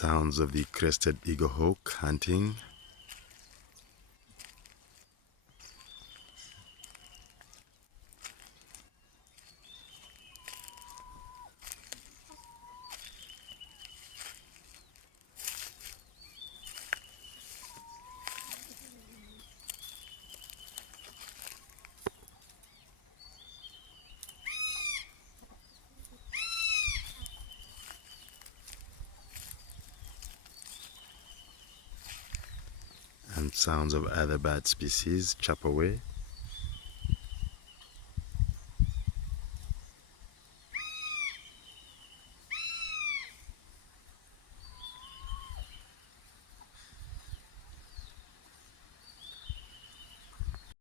Sounds of the crested eaglehawk hunting. And sounds of other bird species chop away.